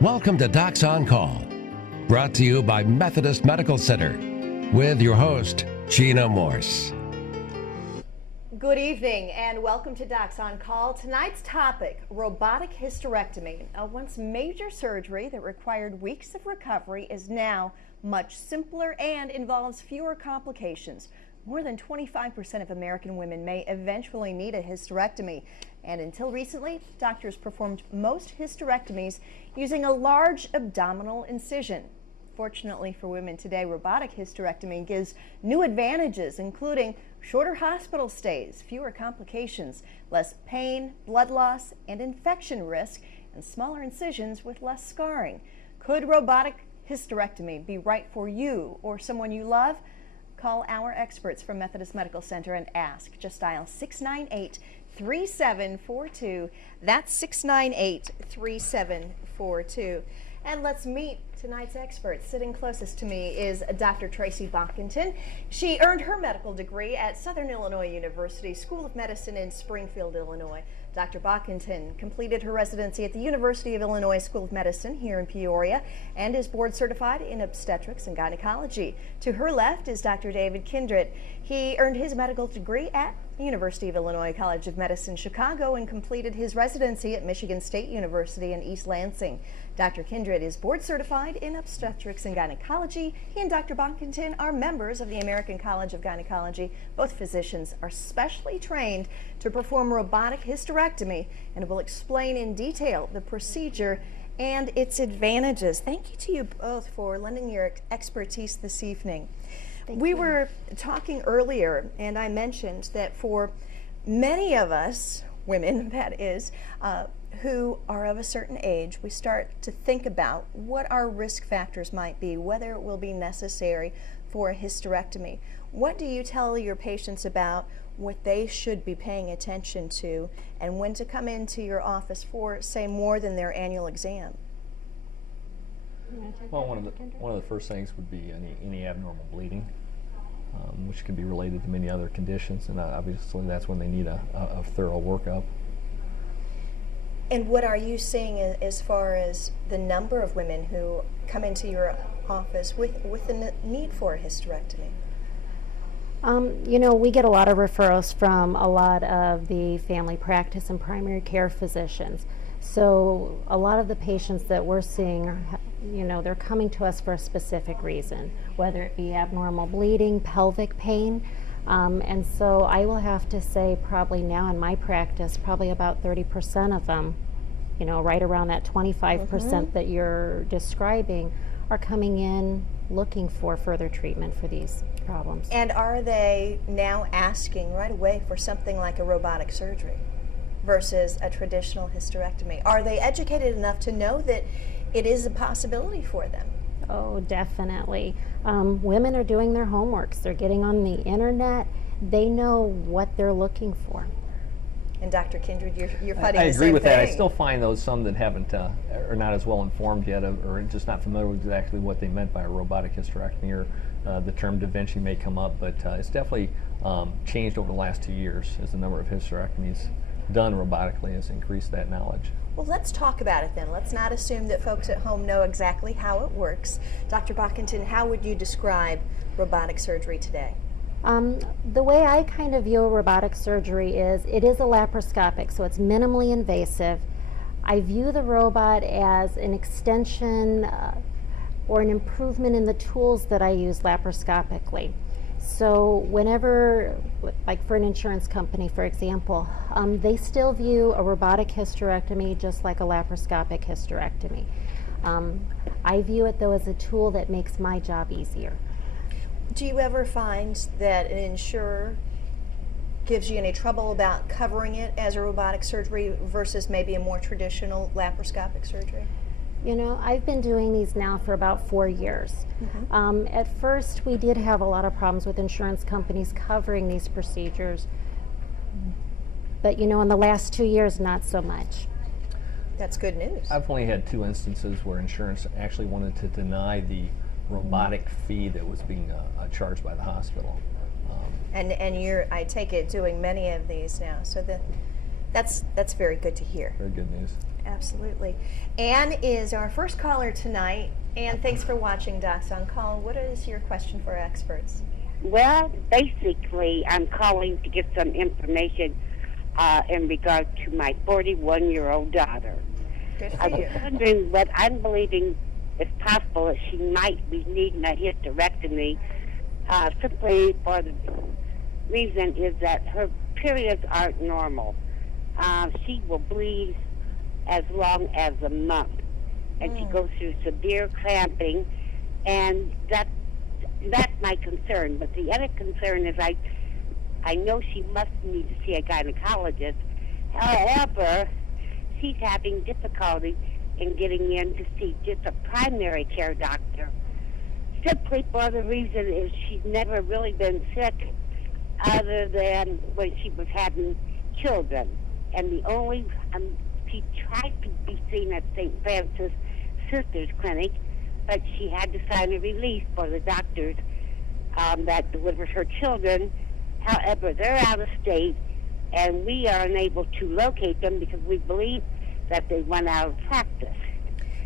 Welcome to Docs on Call, brought to you by Methodist Medical Center, with your host, Gina Morse. Good evening and welcome to Docs on Call. Tonight's topic, robotic hysterectomy. A once major surgery that required weeks of recovery is now much simpler and involves fewer complications. More than 25% of American women may eventually need a hysterectomy. And until recently, doctors performed most hysterectomies using a large abdominal incision. Fortunately for women today, robotic hysterectomy gives new advantages, including shorter hospital stays, fewer complications, less pain, blood loss, and infection risk, and smaller incisions with less scarring. Could robotic hysterectomy be right for you or someone you love? Call our experts from Methodist Medical Center and ask. Just dial 698-3742. That's 698-3742. And let's meet tonight's expert. Sitting closest to me is Dr. Tracy Bockington. She earned her medical degree at Southern Illinois University School of Medicine in Springfield, Illinois. Dr. Bockington completed her residency at the University of Illinois School of Medicine here in Peoria and is board certified in obstetrics and gynecology. To her left is Dr. David Kindred. He earned his medical degree at the University of Illinois College of Medicine, Chicago, and completed his residency at Michigan State University in East Lansing. Dr. Kindred is board certified in obstetrics and gynecology. He and Dr. Bockington are members of the American College of Gynecology. Both physicians are specially trained to perform robotic hysterectomy and will explain in detail the procedure and its advantages. Thank you to you both for lending your expertise this evening. We were talking earlier, and I mentioned that for many of us, women that is, who are of a certain age, we start to think about what our risk factors might be, whether it will be necessary for a hysterectomy. What do you tell your patients about what they should be paying attention to and when to come into your office for, say, more than their annual exam? Well, one of the first things would be any abnormal bleeding, which can be related to many other conditions, and obviously that's when they need a thorough workup. And what are you seeing as far as the number of women who come into your office with the need for a hysterectomy? You know, we get a lot of referrals from a lot of the family practice and primary care physicians. So a lot of the patients that we're seeing are, you know, they're coming to us for a specific reason, whether it be abnormal bleeding, pelvic pain. And so I will have to say probably now in my practice, probably about 30% of them, you know, right around that 25% that you're describing, are coming in looking for further treatment for these problems. And are they now asking right away for something like a robotic surgery versus a traditional hysterectomy? Are they educated enough to know that it is a possibility for them? Oh, definitely. Women are doing their homeworks. They're getting on the internet. They know what they're looking for. And Dr. Kindred, you're fighting I the agree same with thing. that. I still find some that haven't are not as well informed yet, or just not familiar with exactly what they meant by a robotic hysterectomy, or the term da Vinci may come up. But it's definitely changed over the last 2 years as the number of hysterectomies done robotically has increased that knowledge. Well, let's talk about it then. Let's not assume that folks at home know exactly how it works. Dr. Bockington, how would you describe robotic surgery today? The way I kind of view robotic surgery is it is a laparoscopic, so it's minimally invasive. I view the robot as an extension or an improvement in the tools that I use laparoscopically. So whenever, like for an insurance company, for example, they still view a robotic hysterectomy just like a laparoscopic hysterectomy. I view it, though, as a tool that makes my job easier. Do you ever find that an insurer gives you any trouble about covering it as a robotic surgery versus maybe a more traditional laparoscopic surgery? You know, I've been doing these now for about 4 years. At first, we did have a lot of problems with insurance companies covering these procedures, but you know, in the last 2 years, not so much. That's good news. I've only had 2 instances where insurance actually wanted to deny the robotic fee that was being charged by the hospital. And you're, I take it, doing many of these now, so that's very good to hear. Very good news. Absolutely. Anne is our first caller tonight. Anne, thanks for watching Docs on Call. What is your question for our experts? Well, basically, I'm calling to get some information in regard to my 41-year-old daughter. Good I for was you. wondering what I'm believing is possible that she might be needing a hysterectomy, simply for the reason is that her periods aren't normal. She will bleed as long as a month, and she goes through severe cramping, and that's my concern. But the other concern is I know she must need to see a gynecologist. However, she's having difficulty in getting in to see just a primary care doctor, simply for the reason is she's never really been sick other than when she was having children. And the only, she tried to be seen at St. Francis Sisters Clinic, but she had to sign a release for the doctors that delivers her children. However, they're out of state, and we are unable to locate them because we believe that they went out of practice.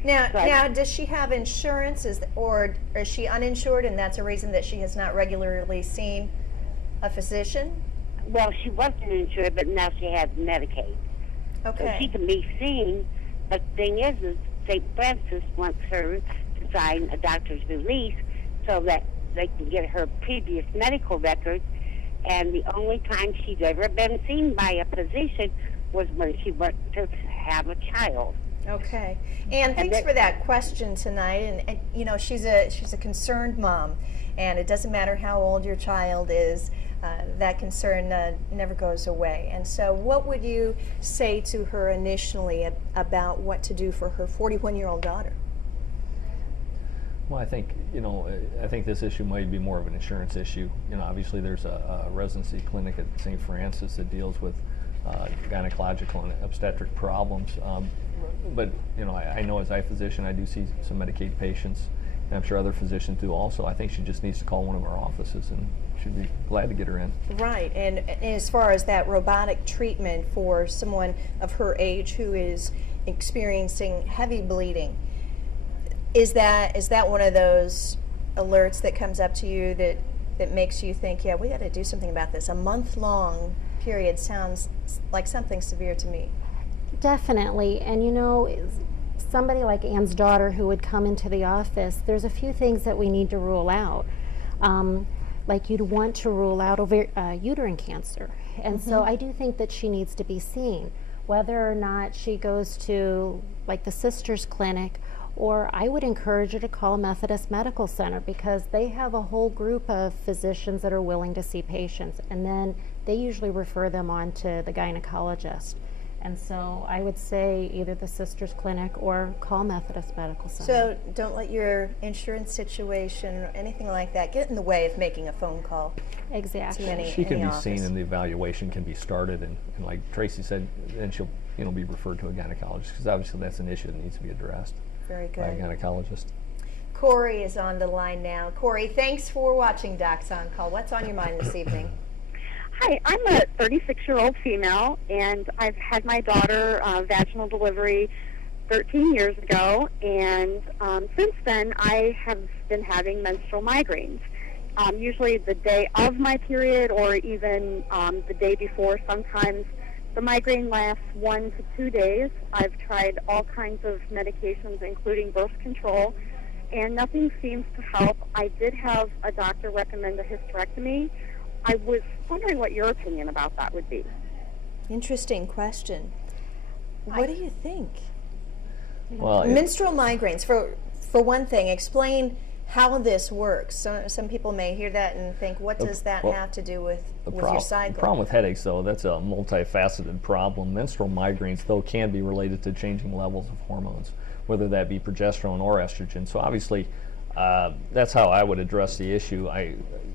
Now, does she have insurance, or is she uninsured, and that's a reason that she has not regularly seen a physician? Well, she wasn't insured, but now she has Medicaid. Okay. So she can be seen, but the thing is St. Francis wants her to sign a doctor's release so that they can get her previous medical records, and the only time she's ever been seen by a physician was when she went to have a child. Okay. And thanks for that question tonight. And you know, she's a concerned mom, and it doesn't matter how old your child is, that concern never goes away. And so what would you say to her initially about what to do for her 41-year-old daughter? Well, I think, I think this issue might be more of an insurance issue. Obviously there's a residency clinic at St. Francis that deals with gynecological and obstetric problems. But, I know as a physician, I do see some Medicaid patients, and I'm sure other physicians do also. I think she just needs to call one of our offices, and she'd be glad to get her in. Right. And as far as that robotic treatment for someone of her age who is experiencing heavy bleeding, is that one of those alerts that comes up to you that makes you think, yeah, we got to do something about this? A month-long period sounds like something severe to me. Definitely. And somebody like Anne's daughter who would come into the office, there's a few things that we need to rule out. Like you'd want to rule out uterine cancer. And so I do think that she needs to be seen, whether or not she goes to like the Sisters Clinic, or I would encourage her to call a Methodist Medical Center, because they have a whole group of physicians that are willing to see patients, and then they usually refer them on to the gynecologist. And so I would say either the Sisters Clinic or call Methodist Medical Center. So don't let your insurance situation or anything like that get in the way of making a phone call. Exactly. She can be office. seen, and the evaluation can be started, and like Tracy said, then she'll be referred to a gynecologist, because obviously that's an issue that needs to be addressed Very by a good. gynecologist. Corey is on the line now. Corey, thanks for watching Docs on Call. What's on your mind this evening? Hi, I'm a 36-year-old female, and I've had my daughter vaginal delivery 13 years ago, and since then I have been having menstrual migraines, usually the day of my period or even the day before. Sometimes the migraine lasts 1 to 2 days. I've tried all kinds of medications, including birth control, and nothing seems to help. I did have a doctor recommend a hysterectomy. I was wondering what your opinion about that would be. Interesting question. What do you think? Well, Menstrual migraines, for one thing, explain how this works. So, some people may hear that and think, what does that have to do with your cycle? The problem with headaches, though, that's a multifaceted problem. Menstrual migraines, though, can be related to changing levels of hormones, whether that be progesterone or estrogen. So obviously, that's how I would address the issue.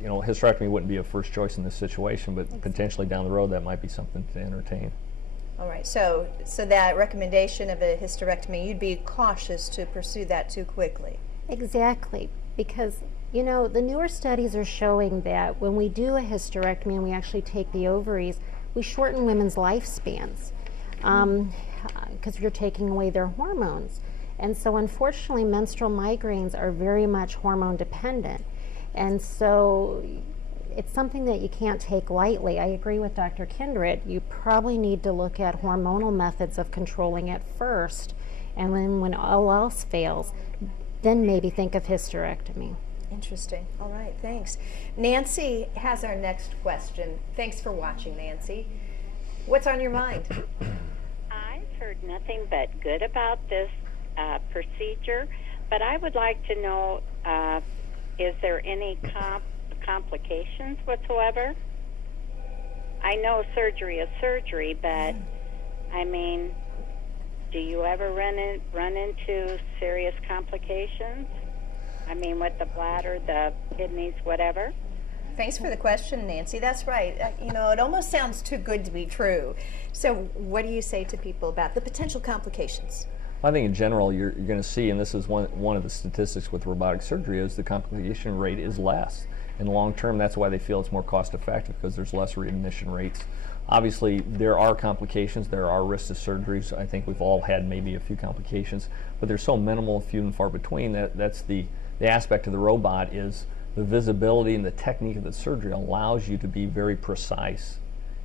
Hysterectomy wouldn't be a first choice in this situation, but potentially down the road that might be something to entertain. All right, so that recommendation of a hysterectomy, you'd be cautious to pursue that too quickly. Exactly, because the newer studies are showing that when we do a hysterectomy and we actually take the ovaries, we shorten women's lifespans. because you're taking away their hormones. And so unfortunately, menstrual migraines are very much hormone dependent. And so it's something that you can't take lightly. I agree with Dr. Kindred. You probably need to look at hormonal methods of controlling it first, and then when all else fails, then maybe think of hysterectomy. Interesting. All right, thanks. Nancy has our next question. Thanks for watching, Nancy. What's on your mind? I've heard nothing but good about this procedure, but I would like to know, is there any complications whatsoever? I know surgery is surgery, but I mean, do you ever run into serious complications? I mean, with the bladder, the kidneys, whatever? Thanks for the question, Nancy. That's right. You know, it almost sounds too good to be true. So what do you say to people about the potential complications? I think in general you're going to see, and this is one of the statistics with robotic surgery, is the complication rate is less. In the long term, that's why they feel it's more cost effective, because there's less readmission rates. Obviously, there are complications, there are risks to surgeries. I think we've all had maybe a few complications, but they're so minimal, few and far between, that's the aspect of the robot is the visibility and the technique of the surgery allows you to be very precise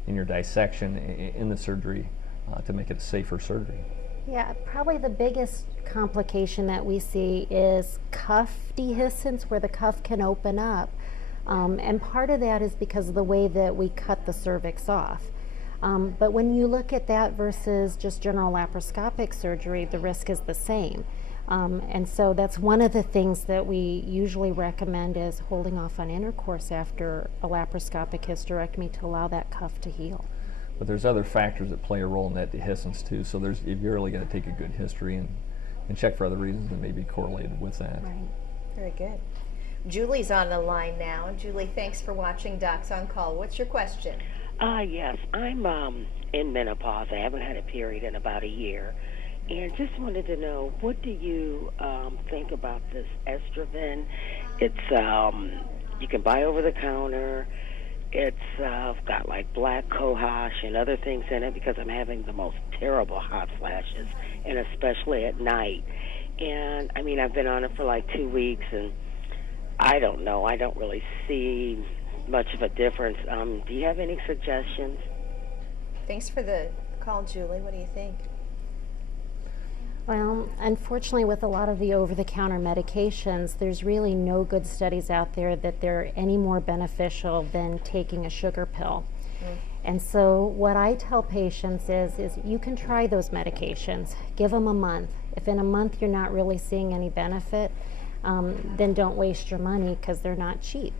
in your dissection in the surgery to make it a safer surgery. Yeah, probably the biggest complication that we see is cuff dehiscence, where the cuff can open up. And part of that is because of the way that we cut the cervix off. But when you look at that versus just general laparoscopic surgery, the risk is the same. And so that's one of the things that we usually recommend is holding off on intercourse after a laparoscopic hysterectomy to allow that cuff to heal. But there's other factors that play a role in that dehiscence too. So you've really got to take a good history and check for other reasons that may be correlated with that. Right. Very good. Julie's on the line now. Julie, thanks for watching Docs on Call. What's your question? Yes, I'm in menopause. I haven't had a period in about a year. And just wanted to know, what do you think about this estrogen? It's, you can buy over the counter. It's got like black cohosh and other things in it because I'm having the most terrible hot flashes, and especially at night. And, I mean, I've been on it for like 2 weeks, and I don't know. I don't really see much of a difference. Do you have any suggestions? Thanks for the call, Julie. What do you think? Well, unfortunately, with a lot of the over-the-counter medications, there's really no good studies out there that they're any more beneficial than taking a sugar pill. And so what I tell patients is you can try those medications. Give them a month. If in a month you're not really seeing any benefit, then don't waste your money because they're not cheap.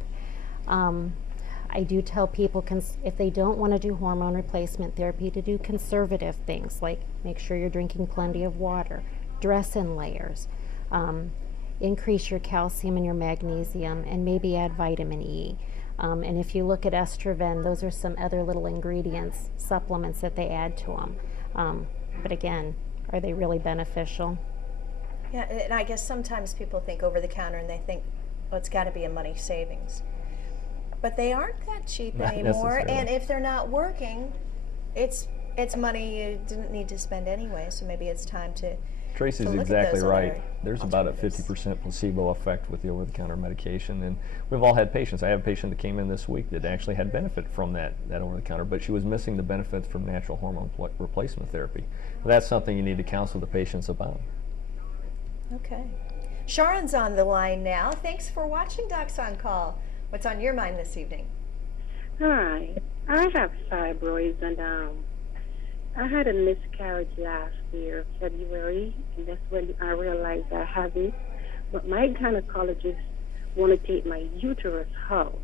I do tell people if they don't want to do hormone replacement therapy, to do conservative things like make sure you're drinking plenty of water, dress in layers, increase your calcium and your magnesium, and maybe add vitamin E. And if you look at estrogen, those are some other little ingredients, supplements that they add to them. But again, are they really beneficial? Yeah, and I guess sometimes people think over the counter and they think, oh, it's got to be a money savings. But they aren't that cheap Not anymore, necessarily. and if they're not working, it's money you didn't need to spend anyway, so maybe it's time to Tracy's look at exactly those right. other There's about a alternatives. 50% placebo effect with the over-the-counter medication, and we've all had patients. I have a patient that came in this week that actually had benefit from that over-the-counter, but she was missing the benefits from natural hormone replacement therapy. That's something you need to counsel the patients about. Okay. Sharon's on the line now. Thanks for watching Docs on Call. What's on your mind this evening? Hi, I have fibroids, and I had a miscarriage last year, February, and that's when I realized I have it. But my gynecologist want to take my uterus out,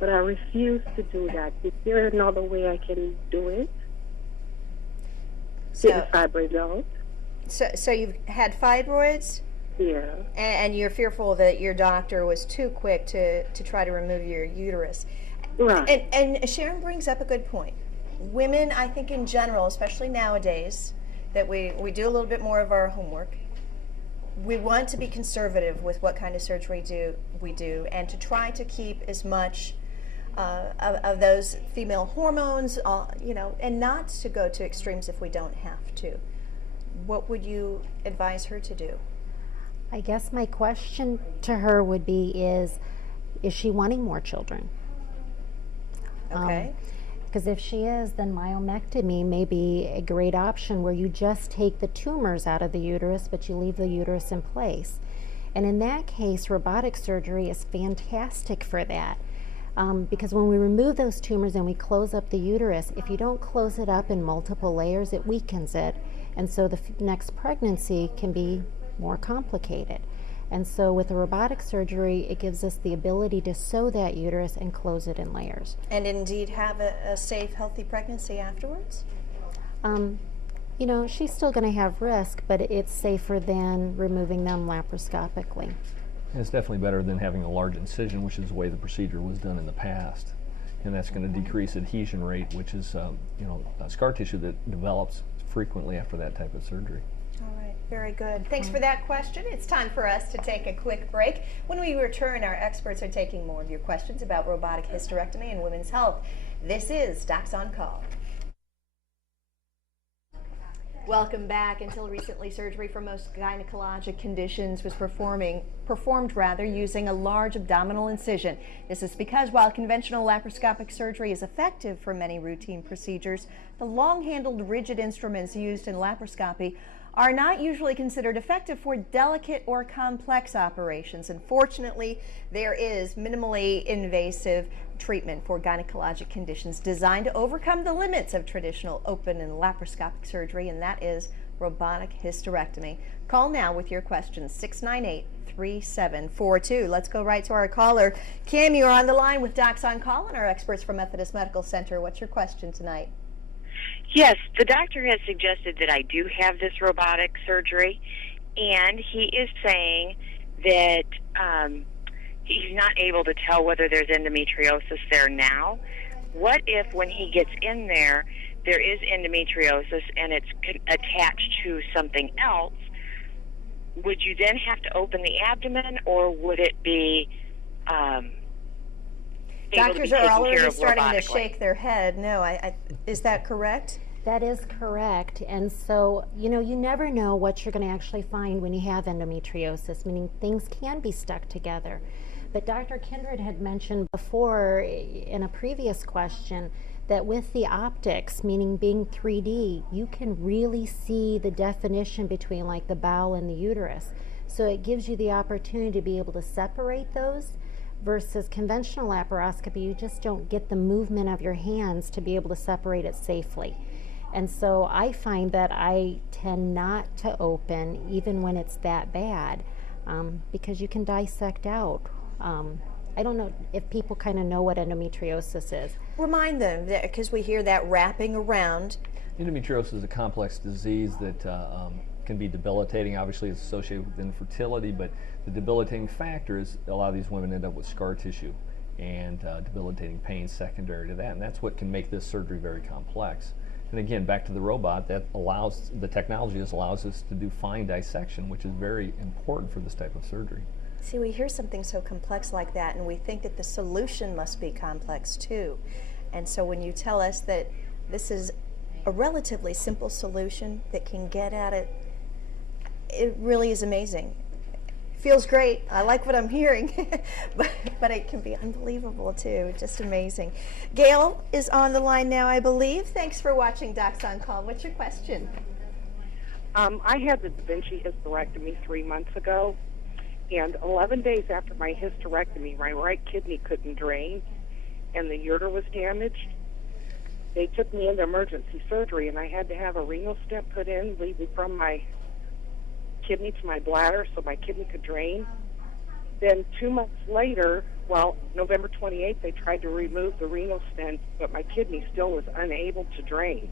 but I refuse to do that. Is there another way I can do it? Take the fibroids out? So you've had fibroids? Yeah. And you're fearful that your doctor was too quick to try to remove your uterus. Right. And Sharon brings up a good point. Women, I think in general, especially nowadays, that we do a little bit more of our homework. We want to be conservative with what kind of surgery we do, and to try to keep as much of those female hormones, and not to go to extremes if we don't have to. what would you advise her to do? I guess my question to her would be is she wanting more children? Okay. Because if she is, then myomectomy may be a great option where you just take the tumors out of the uterus, but you leave the uterus in place. And in that case, robotic surgery is fantastic for that. Because when we remove those tumors and we close up the uterus, if you don't close it up in multiple layers, it weakens it. And so the next pregnancy can be more complicated. And so with the robotic surgery, it gives us the ability to sew that uterus and close it in layers. And indeed have a safe, healthy pregnancy afterwards? You know, she's still going to have risk, but it's safer than removing them laparoscopically. And it's definitely better than having a large incision, which is the way the procedure was done in the past. And that's going to decrease adhesion rate, which is scar tissue that develops frequently after that type of surgery. All right, very good. Thanks for that question. It's time for us to take a quick break. When we return, our experts are taking more of your questions about robotic hysterectomy and women's health. This is Docs on Call. Welcome back. Until recently, surgery for most gynecologic conditions was performed using a large abdominal incision. This is because while conventional laparoscopic surgery is effective for many routine procedures, the long-handled rigid instruments used in laparoscopy are not usually considered effective for delicate or complex operations. Unfortunately, there is minimally invasive treatment for gynecologic conditions designed to overcome the limits of traditional open and laparoscopic surgery, and that is robotic hysterectomy. Call now with your questions, 698-3742. Let's go right to our caller. Kim, you are on the line with Docs on Call and our experts from Methodist Medical Center. What's your question tonight? Yes, the doctor has suggested that I do have this robotic surgery, and he is saying that he's not able to tell whether there's endometriosis there now. What if when he gets in there, there is endometriosis and it's attached to something else? Would you then have to open the abdomen, or would it be Doctors are already starting to shake their head. No, is that correct? That is correct. And so, you know, you never know what you're going to actually find when you have endometriosis, meaning things can be stuck together. But Dr. Kindred had mentioned before in a previous question that with the optics, meaning being 3D, you can really see the definition between like the bowel and the uterus. So it gives you the opportunity to be able to separate those. Versus conventional laparoscopy, you just don't get the movement of your hands to be able to separate it safely. And so I find that I tend not to open even when it's that bad because you can dissect out. I don't know if people kind of know what endometriosis is. Remind them, because we hear that wrapping around. Endometriosis is a complex disease that can be debilitating. Obviously, it's associated with infertility, but the debilitating factor is a lot of these women end up with scar tissue and debilitating pain secondary to that, and that's what can make this surgery very complex. And again, back to the robot, that allows, the technology allows us to do fine dissection, which is very important for this type of surgery. See, we hear something so complex like that, and we think that the solution must be complex too. And so when you tell us that this is a relatively simple solution that can get at it, it really is amazing. Feels great. I like what I'm hearing, but it can be unbelievable too. Just amazing. Gail is on the line now, I believe. Thanks for watching Docs on Call. What's your question? I had the Da Vinci hysterectomy 3 months ago, and 11 days after my hysterectomy, my right kidney couldn't drain, and the ureter was damaged. They took me into emergency surgery, and I had to have a renal stent put in, leading from my kidney to my bladder so my kidney could drain. Then 2 months later, well, November 28th, they tried to remove the renal stent, but my kidney still was unable to drain.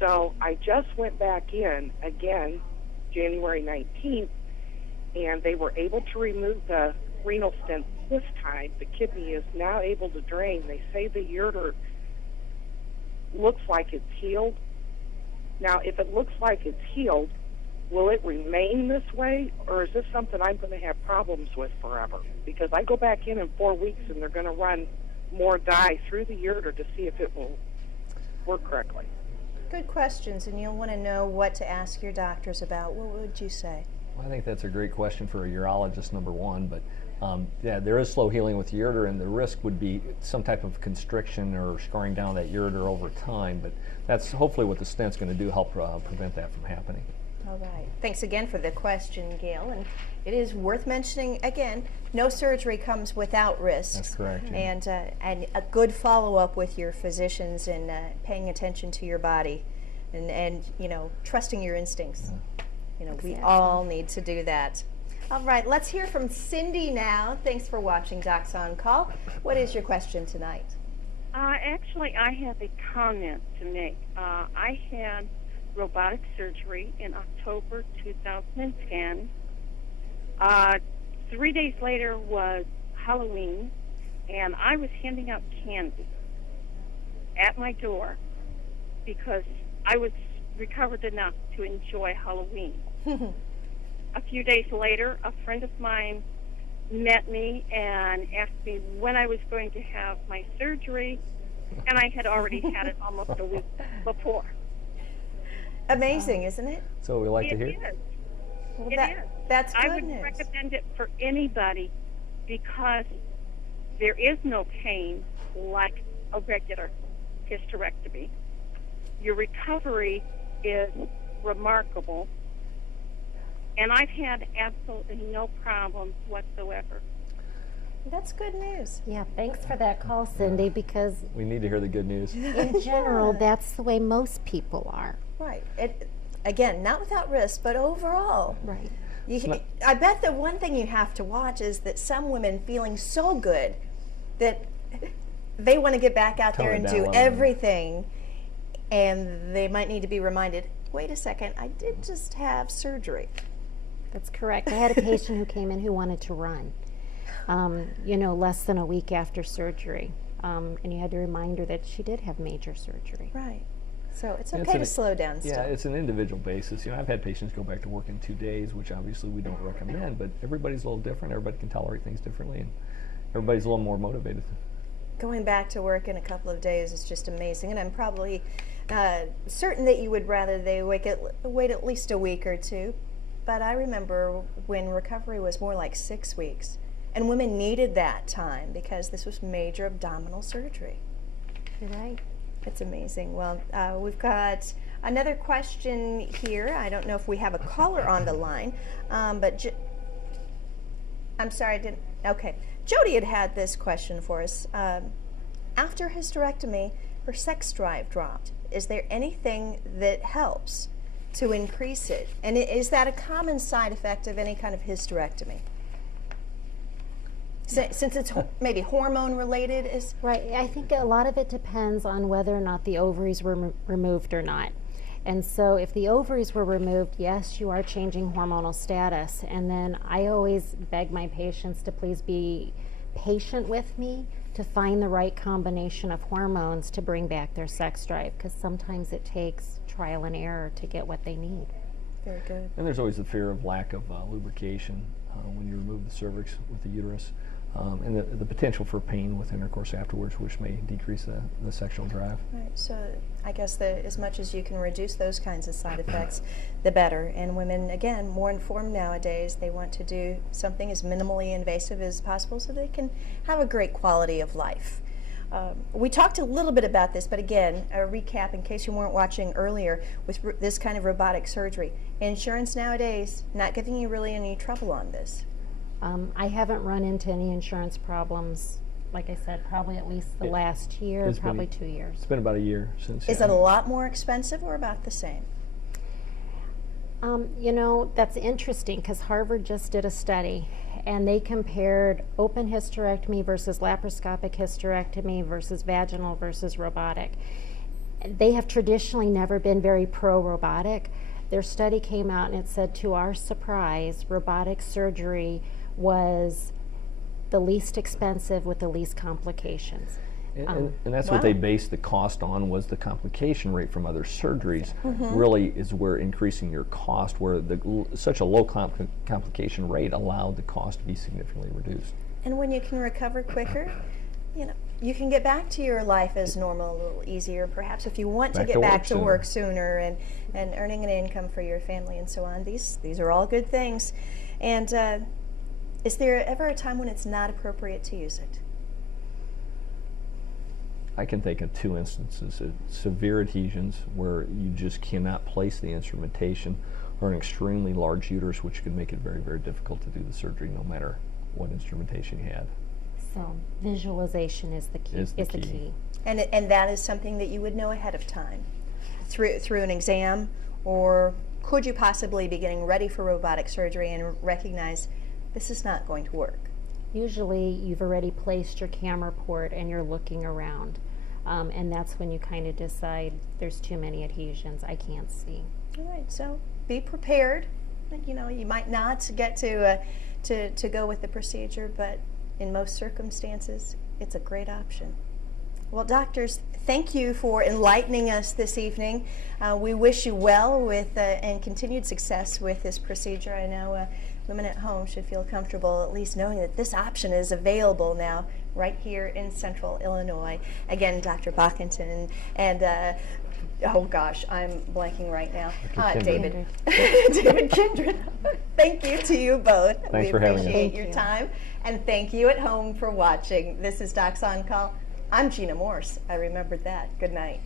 So I just went back in again January 19th, and they were able to remove the renal stent this time. The kidney is now able to drain. They say the ureter looks like it's healed. Now, if it looks like it's healed, will it remain this way, or is this something I'm going to have problems with forever? Because I go back in 4 weeks, and they're going to run more dye through the ureter to see if it will work correctly. good questions, and you'll want to know what to ask your doctors about. What would you say? Well, I think that's a great question for a urologist, number one, but yeah, there is slow healing with the ureter, and the risk would be some type of constriction or scarring down that ureter over time, but that's hopefully what the stent's going to do, help prevent that from happening. All right. Thanks again for the question, Gail. And it is worth mentioning, again, no surgery comes without risks. That's correct. Yeah. And a good follow-up with your physicians and paying attention to your body and you know, trusting your instincts. Yeah. You know, we all need to do that. All right, let's hear from Cindy now. Thanks for watching Docs on Call. What is your question tonight? Actually, I have a comment to make. I had robotic surgery in October 2010. 3 days later was Halloween, and I was handing out candy at my door because I was recovered enough to enjoy Halloween. A few days later, a friend of mine met me and asked me when I was going to have my surgery, and I had already had it almost a week before. Amazing, isn't it? So we like to hear. It is. Well, It is. That's good I would news. recommend it for anybody because there is no pain like a regular hysterectomy. Your recovery is remarkable, and I've had absolutely no problems whatsoever. That's good news. Yeah, thanks for that call, Cindy, because We need to hear the good news. in general, that's the way most people are. Right. Again, not without risk, but overall. Right. I bet the one thing you have to watch is that some women feeling so good that they want to get back out there and do everything, and they might need to be reminded, wait a second, I did just have surgery. That's correct. I had a patient who came in who wanted to run, you know, less than a week after surgery. And you had to remind her that she did have major surgery. Right. So it's okay to slow down still. Yeah, it's an individual basis. You know, I've had patients go back to work in 2 days, which obviously we don't recommend, but everybody's a little different. Everybody can tolerate things differently, and everybody's a little more motivated. Going back to work in a couple of days is just amazing, and I'm probably certain that you would rather they wait at least a week or two. But I remember when recovery was more like 6 weeks, and women needed that time because this was major abdominal surgery. You're right. It's amazing. Well, we've got another question here. I don't know if we have a caller on the line, but I'm sorry, I didn't. Okay. Jody had this question for us. After hysterectomy, her sex drive dropped. Is there anything that helps to increase it? And is that a common side effect of any kind of hysterectomy? Since it's maybe hormone related? Right. I think a lot of it depends on whether or not the ovaries were removed or not. And so if the ovaries were removed, yes, you are changing hormonal status. And then I always beg my patients to please be patient with me to find the right combination of hormones to bring back their sex drive, because sometimes it takes trial and error to get what they need. Very good. And there's always the fear of lack of lubrication when you remove the cervix with the uterus, and the potential for pain with intercourse afterwards, which may decrease the sexual drive. Right. So I guess as much as you can reduce those kinds of side effects, the better. And women, again, more informed nowadays. They want to do something as minimally invasive as possible so they can have a great quality of life. We talked a little bit about this, but again, a recap in case you weren't watching earlier with this kind of robotic surgery. Insurance nowadays not giving you really any trouble on this. I haven't run into any insurance problems, like I said, probably at least the last year, probably 2 years. It's been about a year since. Is it a lot more expensive or about the same? You know, that's interesting because Harvard just did a study and they compared open hysterectomy versus laparoscopic hysterectomy versus vaginal versus robotic. They have traditionally never been very pro-robotic. Their study came out and it said, to our surprise, robotic surgery was the least expensive with the least complications. And that's what they based the cost on, was the complication rate from other surgeries. Really is where increasing your cost, where such a low complication rate allowed the cost to be significantly reduced. And when you can recover quicker, you know, you can get back to your life as normal a little easier, perhaps, if you want to get back to work sooner and earning an income for your family and so on. These are all good things. And is there ever a time when it's not appropriate to use it? I can think of 2 instances. Severe adhesions where you just cannot place the instrumentation, or an extremely large uterus, which could make it very, very difficult to do the surgery no matter what instrumentation you had. So visualization is the key. And that is something that you would know ahead of time through an exam, or could you possibly be getting ready for robotic surgery and recognize this is not going to work? Usually you've already placed your camera port and you're looking around, and that's when you kind of decide there's too many adhesions, I can't see. All right, so be prepared. You know, you might not get to go with the procedure, but in most circumstances, it's a great option. Well, doctors, thank you for enlightening us this evening. We wish you well with and continued success with this procedure. I know women at home should feel comfortable at least knowing that this option is available now right here in Central Illinois. Again, Dr. Bockington and oh gosh, I'm blanking right now. David Kindred. Thank you to you both. Thanks for having us. We appreciate your time, and thank you at home for watching. This is Docs on Call. I'm Gina Morse. I remembered that. Good night.